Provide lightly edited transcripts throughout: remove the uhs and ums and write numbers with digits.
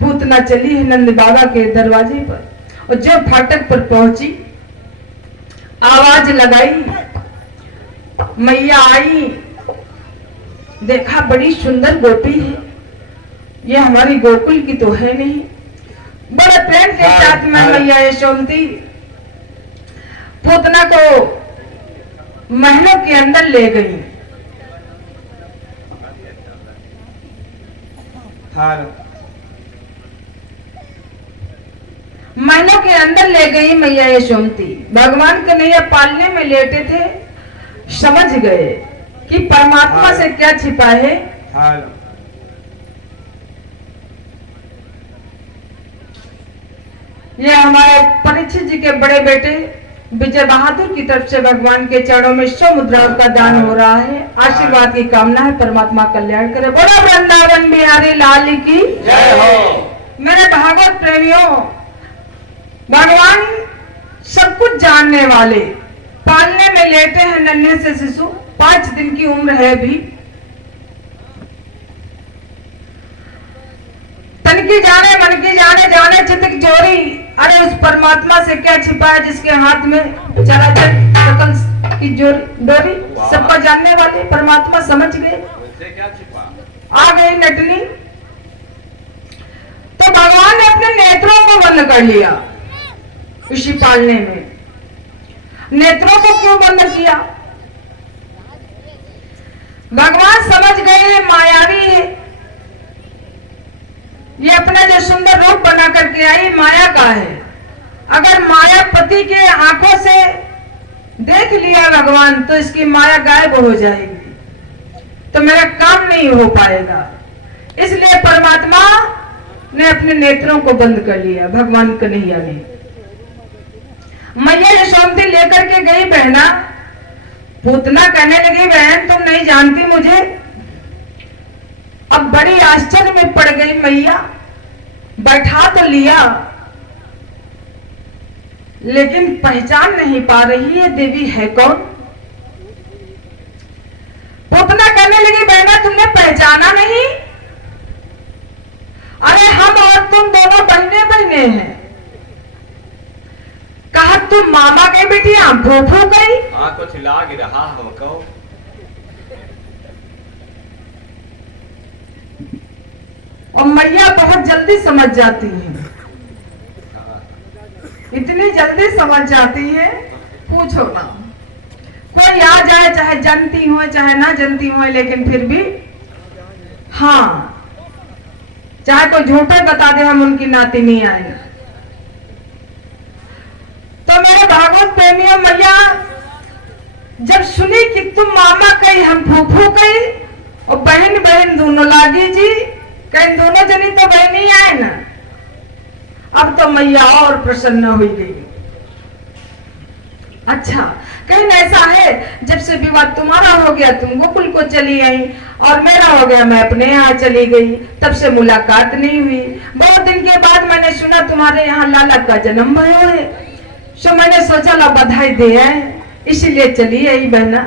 पूतना चली है नंद बाबा के दरवाजे पर और जब फाटक पर पहुंची आवाज लगाई, मैया आई, देखा बड़ी सुंदर गोपी है, ये हमारी गोकुल की तो है नहीं। बड़े प्रेम के साथ में मैया यशोमती पूतना को महलों के अंदर ले गई। महलों के अंदर ले गई मैया यशोमती। भगवान कन्हैया पालने में लेटे थे, समझ गए कि परमात्मा से क्या छिपा है। ये हमारे परीक्षित जी के बड़े बेटे विजय बहादुर की तरफ से भगवान के चरणों में 100 मुद्राओं का दान हो रहा है। आशीर्वाद की कामना है, परमात्मा कल्याण करे। बड़ा वृंदावन बिहारी लाल की जय हो। मेरे भागवत प्रेमियों, भगवान सब कुछ जानने वाले पालने में लेटे हैं नन्हे से शिशु, 5 दिन की उम्र है भी। तन की जाने मन की जाने, जाने चित्त जोरी। अरे उस परमात्मा से क्या छिपा है जिसके हाथ में चराचर सकल की डोरी। सबको जानने वाले परमात्मा समझ गए, आ गई नटनी। तो भगवान ने अपने नेत्रों को बंद कर लिया ऋषि पालने में। नेत्रों को क्यों बंद किया? भगवान समझ गए मायावी है, ये अपना जो सुंदर रूप बना करके आई माया का है। अगर माया पति के आंखों से देख लिया भगवान तो इसकी माया गायब हो जाएगी, तो मेरा काम नहीं हो पाएगा। इसलिए परमात्मा ने अपने नेत्रों को बंद कर लिया। भगवान कन्हैया ने मैया यशोमती लेकर के गई बहना। पूतना कहने लगी, बहन तुम नहीं जानती मुझे। अब बड़ी आश्चर्य में पड़ गई मैया। बैठा तो लिया लेकिन पहचान नहीं पा रही है देवी है कौन। पूतना कहने लगी, बहना तुमने पहचाना नहीं? अरे हम और तुम दोनों बहने बहने हैं। कहा तुम मामा के बेटी आंखों फू गई। कुछ लाग रहा हमको। और मैया बहुत जल्दी समझ जाती है, इतनी जल्दी समझ जाती है पूछो ना। कोई आ जाए, चाहे जानती हो चाहे ना जानती हो, लेकिन फिर भी हाँ, चाहे कोई झूठे बता दे हम उनकी नाती नहीं आए। तो मेरे भागवत प्रेमियों, मैया जब सुनी कि तुम मामा कही हम फूफू कही और बहन बहन दोनों लागी जी, कहीं दोनों जनी तो बहनी आए ना। अब तो मैया और प्रसन्न हुई गई। अच्छा, कहीं ऐसा है जब से विवाह तुम्हारा हो गया तुम गोकुल को चली आई और मेरा हो गया मैं अपने यहाँ चली गई, तब से मुलाकात नहीं हुई। बहुत दिन के बाद मैंने सुना तुम्हारे यहाँ लाला का जन्म भयो है, सो मैंने सोचा ला बधाई दे आए, इसीलिए चली आई बहना।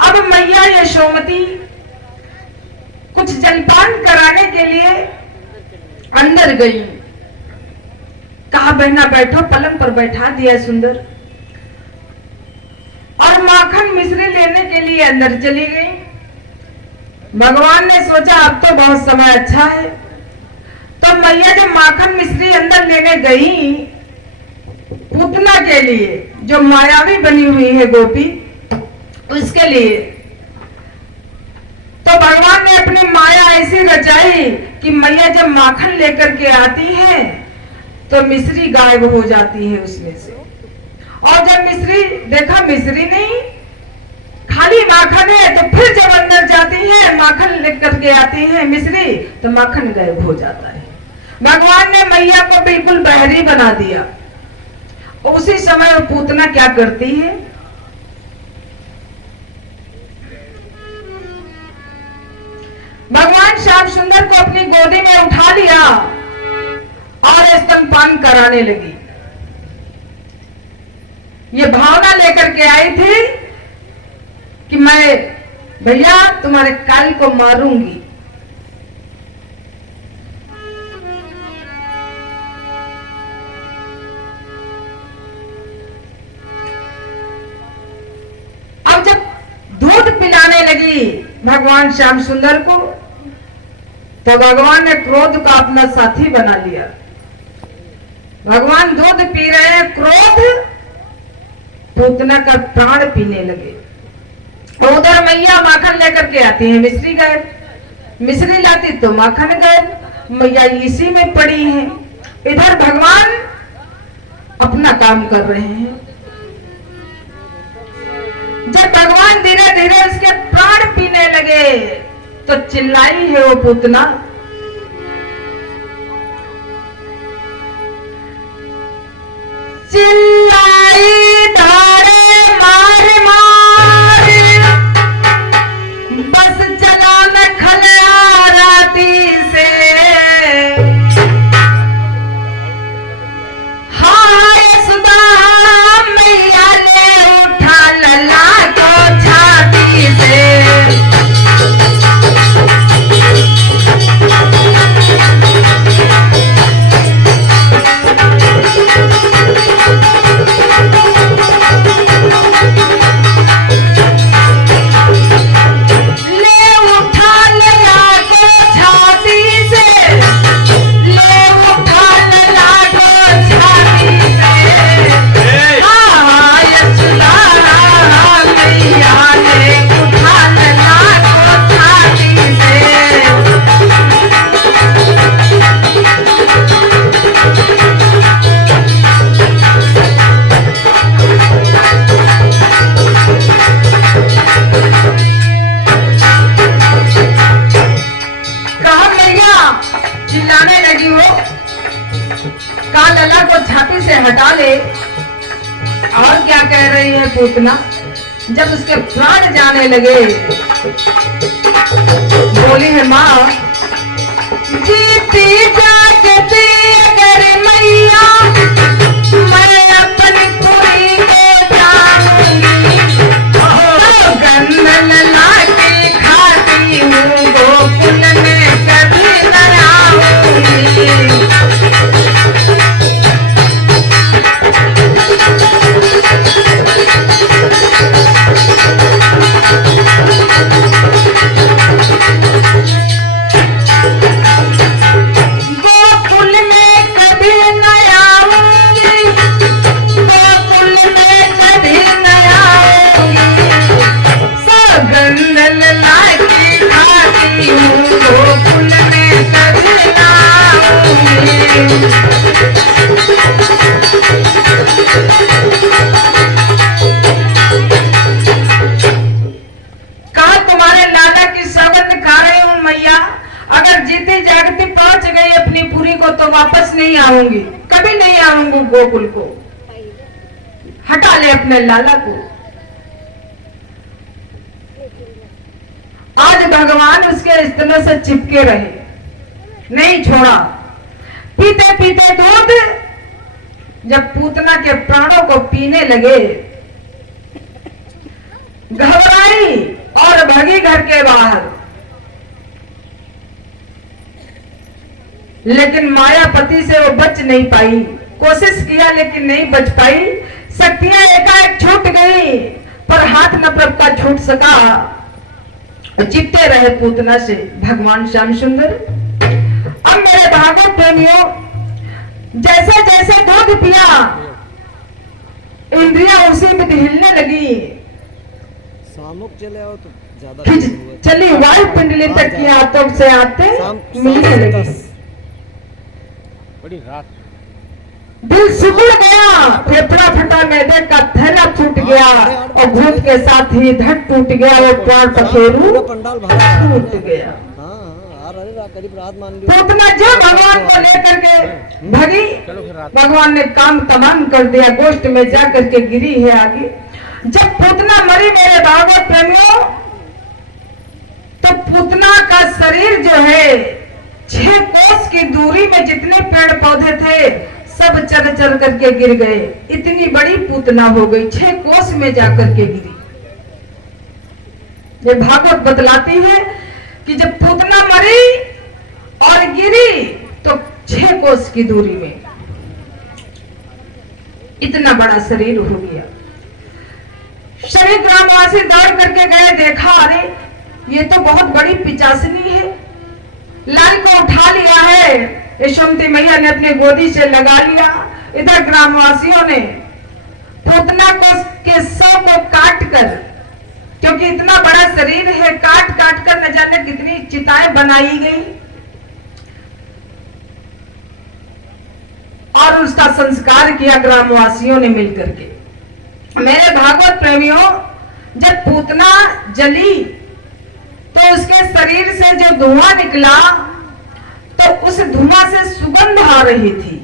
अब मैया यशोमती कुछ जलपान कराने के लिए अंदर गई। कहा बहना बैठो, पलंग पर बैठा दिया सुंदर, और माखन मिश्री लेने के लिए अंदर चली गई। भगवान ने सोचा अब तो बहुत समय अच्छा है, तो मैया जब माखन मिश्री अंदर लेने गई पूतना के लिए, जो मायावी बनी हुई है गोपी, उसके लिए, तो भगवान ने अपनी माया ऐसी रचाई कि मैया जब माखन लेकर के आती है तो मिश्री गायब हो जाती है उसमें से। और जब मिश्री देखा मिश्री नहीं, खाली माखन है, तो फिर जब अंदर जाती है माखन लेकर के आती है मिश्री, तो माखन गायब हो जाता है। भगवान ने मैया को बिल्कुल बहरी बना दिया। उसी समय वो पूतना क्या करती है, भगवान श्याम सुंदर को अपनी गोदी में उठा लिया और स्तनपान कराने लगी। ये भावना लेकर के आई थी कि मैं भैया तुम्हारे काल को मारूंगी। भगवान श्याम सुंदर को, तो भगवान ने क्रोध का अपना साथी बना लिया। भगवान दूध पी रहे हैं, क्रोध पूतना का प्राण पीने लगे। तो उधर मैया माखन लेकर के आती है, मिश्री गए, मिश्री लाती तो माखन गए, मैया इसी में पड़ी है। इधर भगवान अपना काम कर रहे हैं। जब भगवान धीरे धीरे उसके प्राण पीने लगे तो चिल्लाई है वो पूतना, चिल्लाई धारे मार मार, बस चला न खलियाराती से। हाँ यशोदा मैया ने उठा लला को छाती से। चिल्लाने लगी वो, का लला को छाती से हटा ले। और क्या कह रही है पूतना, जब उसके प्राण जाने लगे बोली है माँ, जीती जागती अगर मैया मैं अपनी पूरी के जाऊंगी, तो गंध लला की खाती हूँ गोकुल में कभी न आऊंगी। तो वापस नहीं आऊंगी, कभी नहीं आऊंगी गोकुल को। हटा ले अपने लाला को। आज भगवान उसके स्तनों से चिपके रहे, नहीं छोड़ा। पीते पीते दूध जब पूतना के प्राणों को पीने लगे, घबराई और भागी घर के बाहर। लेकिन मायापति से वो बच नहीं पाई, कोशिश किया लेकिन नहीं बच पाई। शक्तियां एकाएक छूट गई, पर हाथ न प्रभ का छूट सका। चिपटे रहे पूतना से भगवान श्याम सुंदर। अब मेरे भागवत प्रेमियों, जैसे जैसे दूध पिया इंद्रियां उसी में हिलने लगी। सामुक चले आओ तो ज्यादा चली वायु पिंडली तक की हाथों से आते मिलने लगी। बड़ी रात दिल सिकुड़ गया, फेफड़ा फटा, मैदे का थैला फूट गया और भूत के साथ ही धड़ टूट गया और प्राण पखेरु पंडाल भरा टूट गया। करीब रात मान लो। पूतना जो भगवान को लेकर के भगी, भगवान ने काम तमाम कर दिया, गोष्ठ में जाकर के गिरी है आगे। जब पूतना मरी मेरे भागवत प्रेमियों, तो पूतना का शरीर जो है 6 कोस की दूरी में जितने पेड़ पौधे थे सब चर चर करके गिर गए। इतनी बड़ी पूतना हो गई, 6 कोस में जाकर के गिरी। ये भागवत बतलाती है कि जब पूतना मरी और गिरी तो 6 कोस की दूरी में इतना बड़ा शरीर हो गया। शरीर ग्रामवासी दौड़ करके गए, देखा अरे ये तो बहुत बड़ी पिचासनी है। लाल को उठा लिया है, यशोमती मैया ने अपनी गोदी से लगा लिया। इधर ग्रामवासियों ने पूतना को के सौ को काट कर, क्योंकि इतना बड़ा शरीर है, काट काट कर न जाने कितनी चिताएं बनाई गई और उसका संस्कार किया ग्रामवासियों ने मिलकर के। मेरे भागवत प्रेमियों, जब पूतना जली तो उसके शरीर से जो धुआं निकला तो उस धुआं से सुगंध आ रही थी।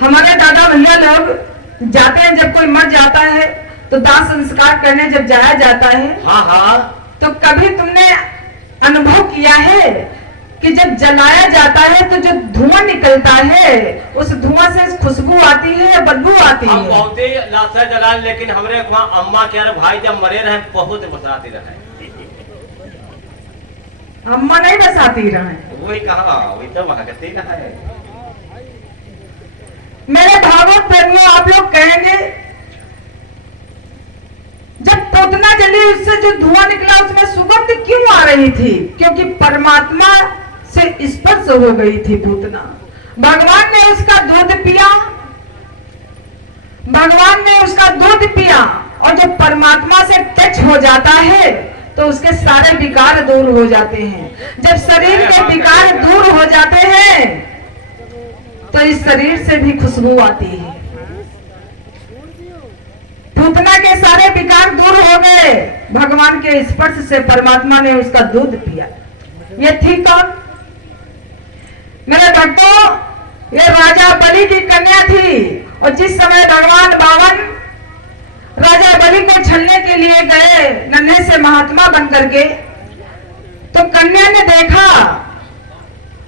हमारे दादा भैया लोग जाते हैं, जब कोई मर जाता है तो दाह संस्कार करने जब जाया जाता है, हाँ हाँ, तो कभी तुमने अनुभव किया है कि जब जलाया जाता है तो जो धुआं निकलता है उस धुआं से खुशबू आती है या बदबू आती हम है? बहुत ही लाशा जलाल, लेकिन हमरे वहाँ अम्मा के यार भाई जब मरे रहे बहुत बसराती रहे। अम्मा नहीं बसाती रहे। वही कहा, वही तो भगती रहे। मेरे भागवत प्रेमियों, आप लोग कहेंगे जब पूतना जली उससे जो धुआं निकला उसमें सुगंध क्यों आ रही थी? क्योंकि परमात्मा से स्पर्श हो गई थी पूतना। भगवान ने उसका दूध पिया, भगवान ने उसका दूध पिया, और जब परमात्मा से टच हो जाता है तो उसके सारे विकार दूर हो जाते हैं। जब शरीर के विकार दूर हो जाते हैं तो इस शरीर से भी खुशबू आती है। पूतना के सारे विकार दूर हो गए, भगवान के स्पर्श से परमात्मा ने उसका दूध पिया। ये थी कौन? मेरे भक्तों, ये राजा बलि की कन्या थी। और जिस समय भगवान बावन राजा बलि को छलने के लिए गए नन्हे से महात्मा बनकर के, तो कन्या ने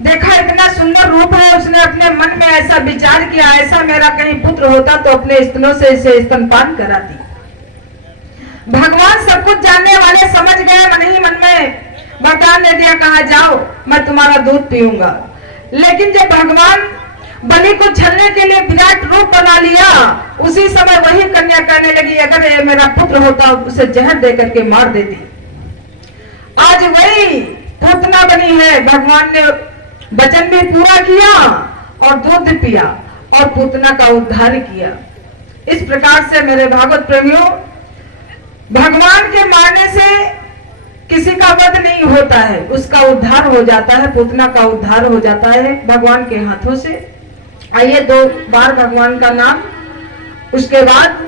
देखा इतना सुंदर रूप है। उसने अपने मन में ऐसा विचार किया, ऐसा मेरा कहीं पुत्र होता तो अपने स्तनों से इसे स्तनपान कराती। भगवान सब कुछ जानने वाले समझ गए, मन ही मन में वरदान दे दिया, कहा जाओ मैं तुम्हारा दूध पीऊंगा। लेकिन जब भगवान बलि को छलने के लिए विराट रूप बना लिया, उसी समय वही कन्या कहने लगी, अगर ये मेरा पुत्र होता उसे जहर दे करके मार देती। आज वही पूतना बनी है। भगवान ने वचन भी पूरा किया और दूध पिया और पूतना का उद्धार किया। इस प्रकार से मेरे भागवत प्रेमियों, भगवान के मारने से किसी का वध नहीं होता है, उसका उद्धार हो जाता है। पूतना का उद्धार हो जाता है भगवान के हाथों से। आइए 2 बार भगवान का नाम, उसके बाद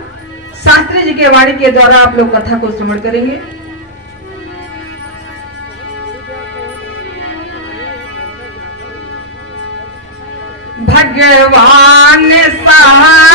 शास्त्री जी के वाणी के द्वारा आप लोग कथा को श्रवण करेंगे। भगवान सहाय